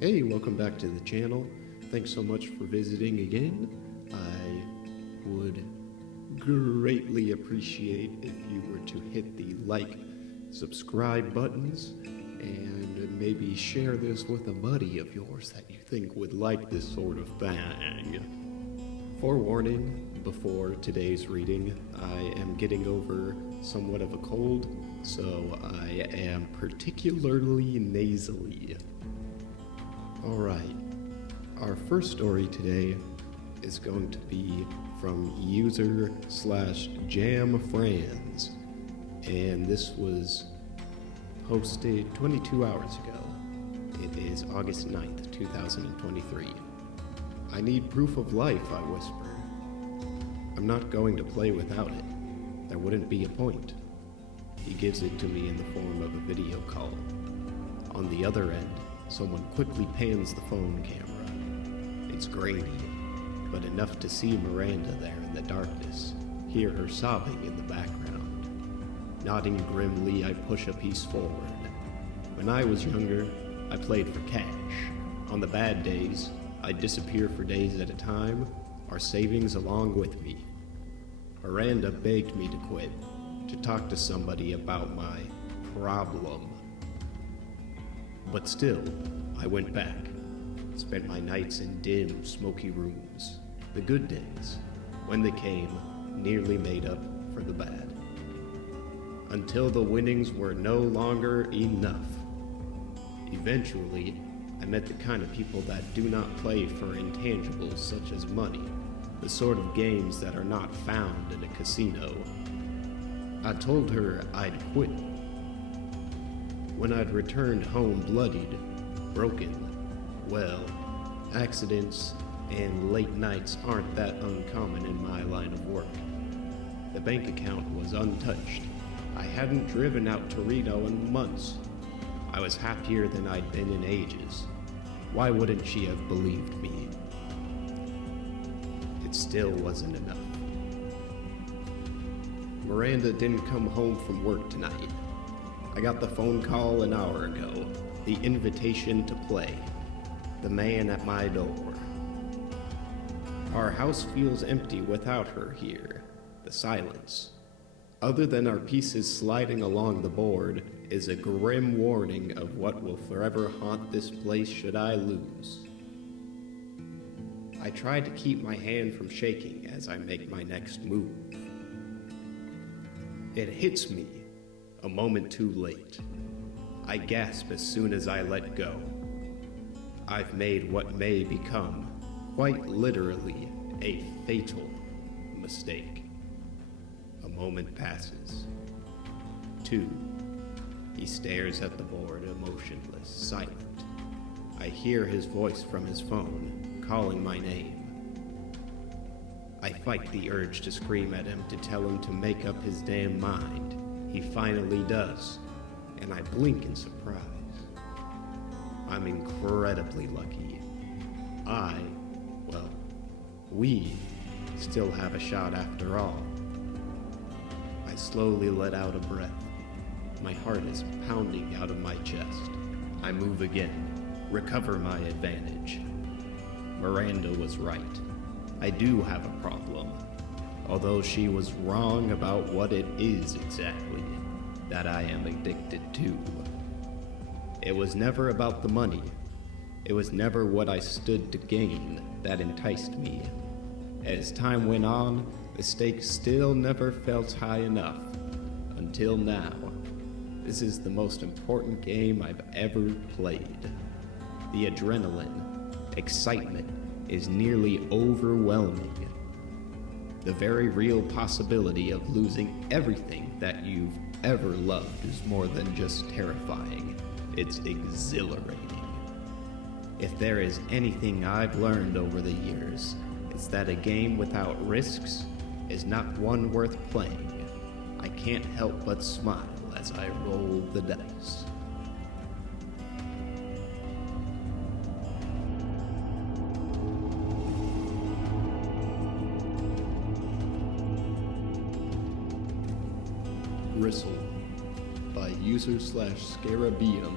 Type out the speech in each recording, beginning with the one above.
Hey, welcome back to the channel. Thanks so much for visiting again. I would greatly appreciate if you were to hit the like, subscribe buttons, and maybe share this with a buddy of yours that you think would like this sort of thing. Forewarning, before today's reading, I am getting over somewhat of a cold, so I am particularly nasally. Alright, our first story today is going to be from user/jamfrans, and this was posted 22 hours ago. It is August 9th, 2023. I need proof of life, I whisper. I'm not going to play without it. There wouldn't be a point. He gives it to me in the form of a video call. On the other end, someone quickly pans the phone camera. It's grainy, but enough to see Miranda there in the darkness, hear her sobbing in the background. Nodding grimly, I push a piece forward. When I was younger, I played for cash. On the bad days, I'd disappear for days at a time, our savings along with me. Miranda begged me to quit, to talk to somebody about my problem. But still, I went back. Spent my nights in dim, smoky rooms. The good days, when they came, nearly made up for the bad. Until the winnings were no longer enough. Eventually, I met the kind of people that do not play for intangibles such as money, the sort of games that are not found in a casino. I told her I'd quit. When I'd returned home bloodied, broken, well, accidents and late nights aren't that uncommon in my line of work. The bank account was untouched. I hadn't driven out to Reno in months. I was happier than I'd been in ages. Why wouldn't she have believed me? It still wasn't enough. Miranda didn't come home from work tonight. I got the phone call an hour ago, the invitation to play, the man at my door. Our house feels empty without her here, the silence. Other than our pieces sliding along the board is a grim warning of what will forever haunt this place should I lose. I try to keep my hand from shaking as I make my next move. It hits me. A moment too late. I gasp as soon as I let go. I've made what may become, quite literally, a fatal mistake. A moment passes. 2. He stares at the board, emotionless, silent. I hear his voice from his phone, calling my name. I fight the urge to scream at him to tell him to make up his damn mind. He finally does, and I blink in surprise. I'm incredibly lucky. We still have a shot after all. I slowly let out a breath. My heart is pounding out of my chest. I move again, recover my advantage. Miranda was right. I do have a problem. Although she was wrong about what it is exactly that I am addicted to. It was never about the money. It was never what I stood to gain that enticed me. As time went on, the stakes still never felt high enough. Until now. This is the most important game I've ever played. The adrenaline, excitement is nearly overwhelming. The very real possibility of losing everything that you've ever loved is more than just terrifying. It's exhilarating. If there is anything I've learned over the years, it's that a game without risks is not one worth playing. I can't help but smile as I roll the dice. Gristle by user/Scarabeum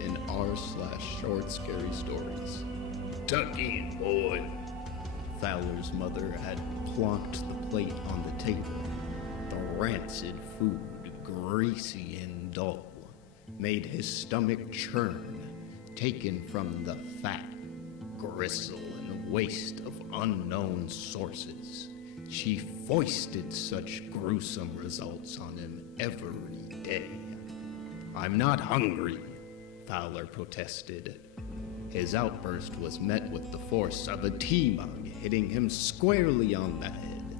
in r/shortscarystories. Tuck in, boy. Fowler's mother had plonked the plate on the table. The rancid food, greasy and dull, made his stomach churn, taken from the fat, gristle, and waste of unknown sources. She foisted such gruesome results on him every day. "I'm not hungry," Fowler protested. His outburst was met with the force of a tea mug hitting him squarely on the head.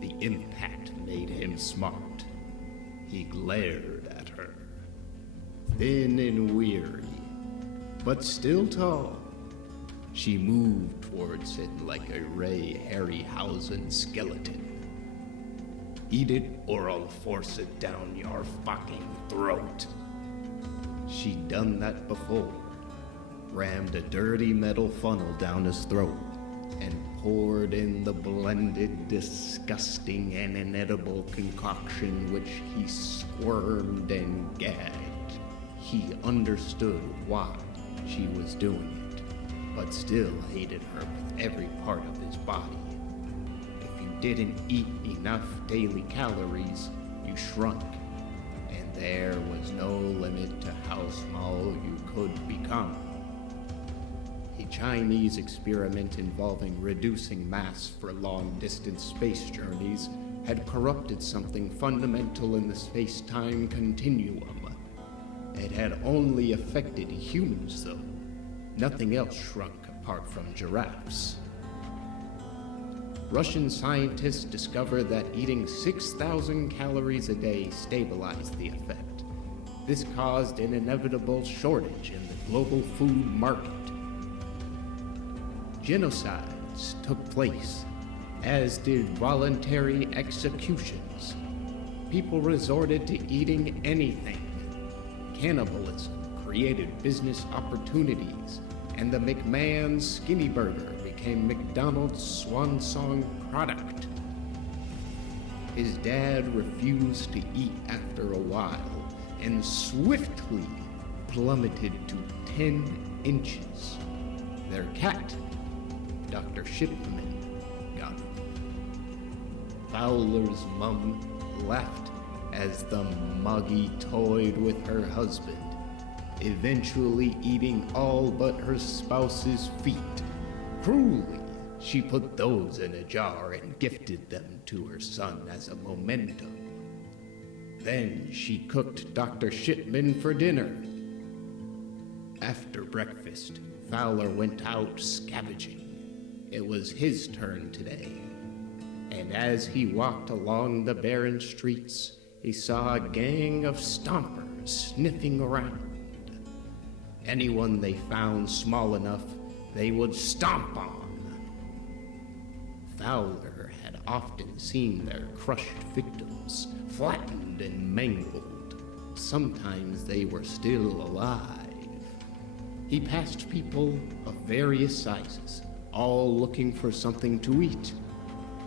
The impact made him smart. He glared at her. Thin and weary, but still tall, she moved towards it like a Ray Harryhausen skeleton. "Eat it or I'll force it down your fucking throat." She'd done that before. Rammed a dirty metal funnel down his throat and poured in the blended, disgusting, and inedible concoction which he squirmed and gagged. He understood why she was doing it, but still hated her with every part of his body. If you didn't eat enough daily calories, you shrunk, and there was no limit to how small you could become. A Chinese experiment involving reducing mass for long-distance space journeys had corrupted something fundamental in the space-time continuum. It had only affected humans, though. Nothing else shrunk apart from giraffes. Russian scientists discovered that eating 6,000 calories a day stabilized the effect. This caused an inevitable shortage in the global food market. Genocides took place, as did voluntary executions. People resorted to eating anything. Cannibalism created business opportunities, and the McMahon Skinny Burger became McDonald's swan song product. His dad refused to eat after a while and swiftly plummeted to 10 inches. Their cat, Dr. Shipman, got him. Fowler's mum laughed as the muggy toyed with her husband, eventually eating all but her spouse's feet. Cruelly, she put those in a jar and gifted them to her son as a memento. Then she cooked Dr. Shipman for dinner. After breakfast, Fowler went out scavenging. It was his turn today, and as he walked along the barren streets, he saw a gang of stompers sniffing around. Anyone they found small enough, they would stomp on. Fowler had often seen their crushed victims, flattened and mangled. Sometimes they were still alive. He passed people of various sizes, all looking for something to eat.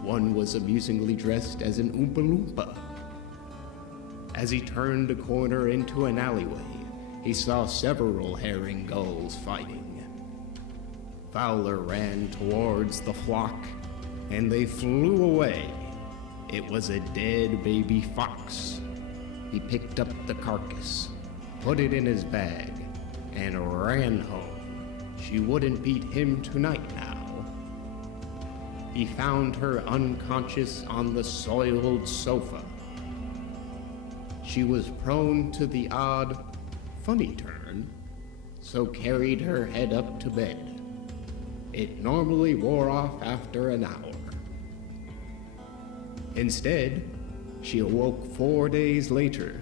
One was amusingly dressed as an Oompa Loompa. As he turned a corner into an alleyway, he saw several herring gulls fighting. Fowler ran towards the flock, and they flew away. It was a dead baby fox. He picked up the carcass, put it in his bag, and ran home. She wouldn't beat him tonight now. He found her unconscious on the soiled sofa. She was prone to the odd, funny turn, so carried her head up to bed. It normally wore off after an hour. Instead, she awoke 4 days later,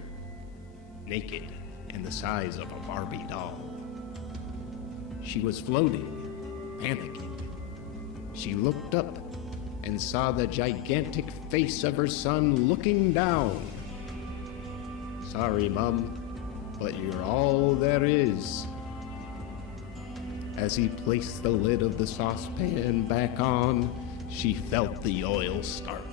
naked and the size of a Barbie doll. She was floating, panicking. She looked up and saw the gigantic face of her son looking down. "Sorry, Mum, but you're all there is." As he placed the lid of the saucepan back on, she felt the oil start